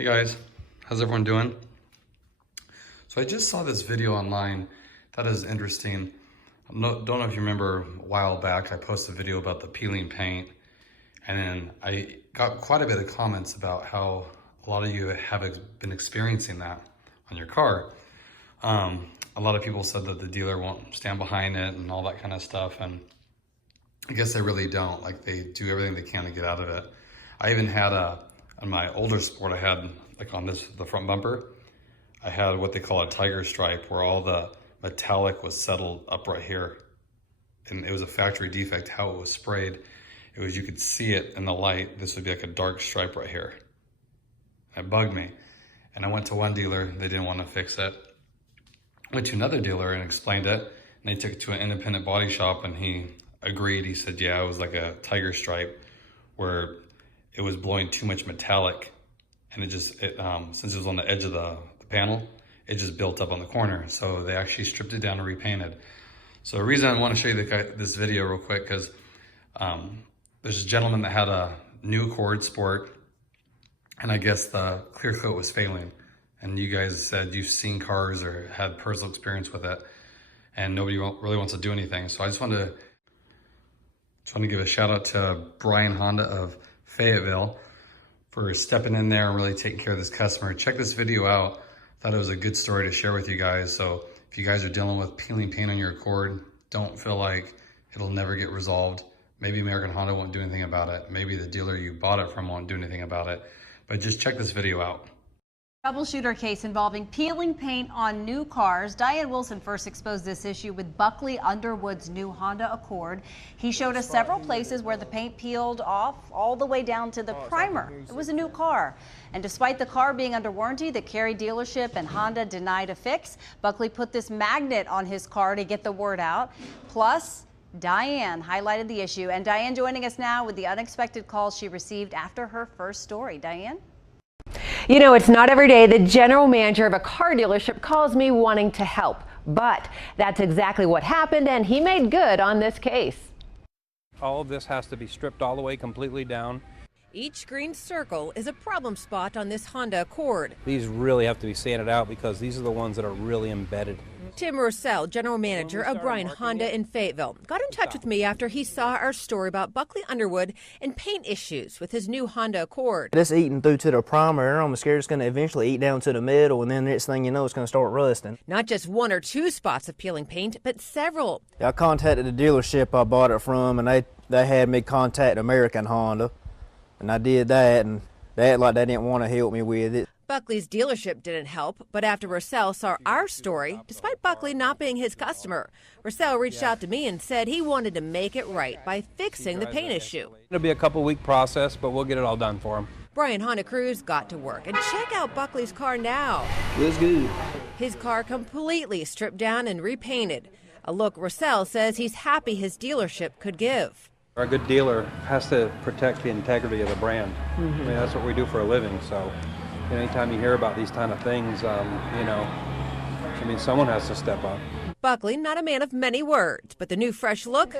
Hey guys, how's everyone doing? So I just saw this video online that is interesting. Don't know if you remember a while back, I posted a video about the peeling paint, and then I got quite a bit of comments about how a lot of you have been experiencing that on your car. A lot of people said that the dealer won't stand behind it and all that kind of stuff, and I guess they really don't. Like, they do everything they can to get out of it. I even had on my older Sport, I had, like on the front bumper, I had what they call a tiger stripe, where all the metallic was settled up right here. And it was a factory defect how it was sprayed. It was, you could see it in the light. This would be like a dark stripe right here. It bugged me. And I went to one dealer, they didn't want to fix it. Went to another dealer and explained it, and they took it to an independent body shop, and he agreed. He said, yeah, it was like a tiger stripe where it was blowing too much metallic, and since it was on the edge of the panel, it just built up on the corner. So they actually stripped it down and repainted. So the reason I want to show you this video real quick, because there's a gentleman that had a new Accord Sport, and I guess the clear coat was failing. And you guys said you've seen cars or had personal experience with it, and nobody really wants to do anything. So I just want to give a shout out to Brian Honda of Fayetteville for stepping in there and really taking care of this customer. Check this video out. Thought it was a good story to share with you guys. So if you guys are dealing with peeling paint on your Accord, don't feel like it'll never get resolved. Maybe American Honda won't do anything about it. Maybe the dealer you bought it from won't do anything about it. But just check this video out. Troubleshooter case involving peeling paint on new cars. Diane Wilson first exposed this issue with Buckley Underwood's new Honda Accord. He showed us several places where the paint peeled off all the way down to the primer. It was a new car. And despite the car being under warranty, the Cary dealership and Honda denied a fix. Buckley put this magnet on his car to get the word out. Plus, Diane highlighted the issue. And Diane joining us now with the unexpected call she received after her first story. Diane? You know, it's not every day the general manager of a car dealership calls me wanting to help, but that's exactly what happened, and he made good on this case. All of this has to be stripped all the way completely down. Each green circle is a problem spot on this Honda Accord. These really have to be sanded out because these are the ones that are really embedded. Tim Russell, general manager of Brian Honda in Fayetteville, got in touch with me after he saw our story about Buckley Underwood and paint issues with his new Honda Accord. It's eating through to the primer. I'm scared it's going to eventually eat down to the middle, and then next thing you know, it's going to start rusting. Not just one or two spots of peeling paint, but several. I contacted the dealership I bought it from, and they had me contact American Honda, and I did that, and they acted like they didn't want to help me with it. Buckley's dealership didn't help, but after Russell saw our story, despite Buckley not being his customer, Russell reached out to me and said he wanted to make it right by fixing the paint issue. It'll be a couple-week process, but we'll get it all done for him. Brian Honda crews got to work, and check out Buckley's car now. Looks good. His car completely stripped down and repainted, a look Russell says he's happy his dealership could give. A good dealer has to protect the integrity of the brand. I mean, that's what we do for a living, so anytime you hear about these kind of things, someone has to step up. Buckley, not a man of many words, but the new fresh look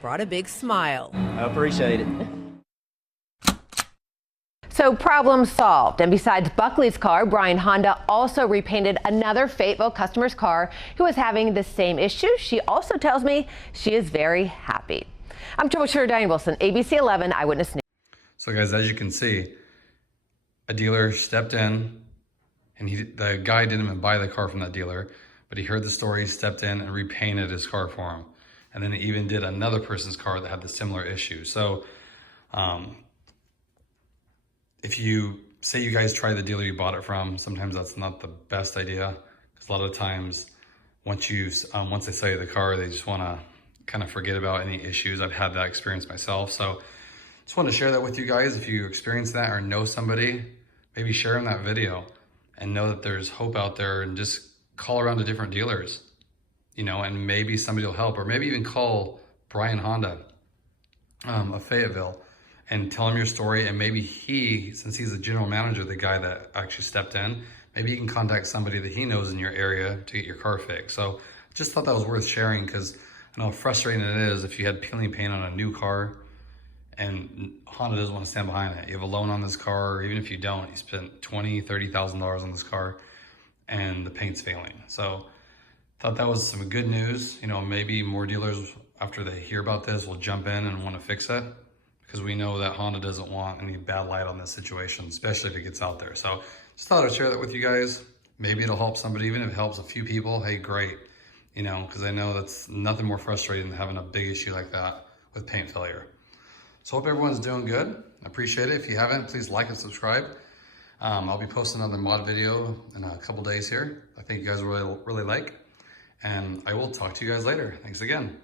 brought a big smile. I appreciate it. So problem solved. And besides Buckley's car, Brian Honda also repainted another Fayetteville customer's car who was having the same issue. She also tells me she is very happy. I'm troubleshooter Diane Wilson, ABC 11 Eyewitness News. So guys, as you can see, a dealer stepped in, and the guy didn't even buy the car from that dealer, but he heard the story, stepped in and repainted his car for him. And then he even did another person's car that had the similar issue. So if you say you guys try the dealer you bought it from, sometimes that's not the best idea, because a lot of times once they sell you the car, they just want to kind of forget about any issues. I've had that experience myself. So just want to share that with you guys. If you experience that or know somebody, maybe share them that video and know that there's hope out there, and just call around to different dealers, and maybe somebody will help, or maybe even call Brian Honda of Fayetteville and tell him your story. And maybe since he's the general manager, the guy that actually stepped in, maybe you can contact somebody that he knows in your area to get your car fixed. So just thought that was worth sharing, because I know how frustrating it is if you had peeling paint on a new car and Honda doesn't want to stand behind it. You have a loan on this car, or even if you don't, you spent $20,000, $30,000 on this car, and the paint's failing. So thought that was some good news. You know, maybe more dealers, after they hear about this, will jump in and want to fix it, because we know that Honda doesn't want any bad light on this situation, especially if it gets out there. So just thought I'd share that with you guys. Maybe it'll help somebody. Even if it helps a few people, hey, great. You know, because I know that's nothing more frustrating than having a big issue like that with paint failure. So hope everyone's doing good. I appreciate it. If you haven't, please like and subscribe. I'll be posting another mod video in a couple days here. I think you guys will really like. And I will talk to you guys later. Thanks again.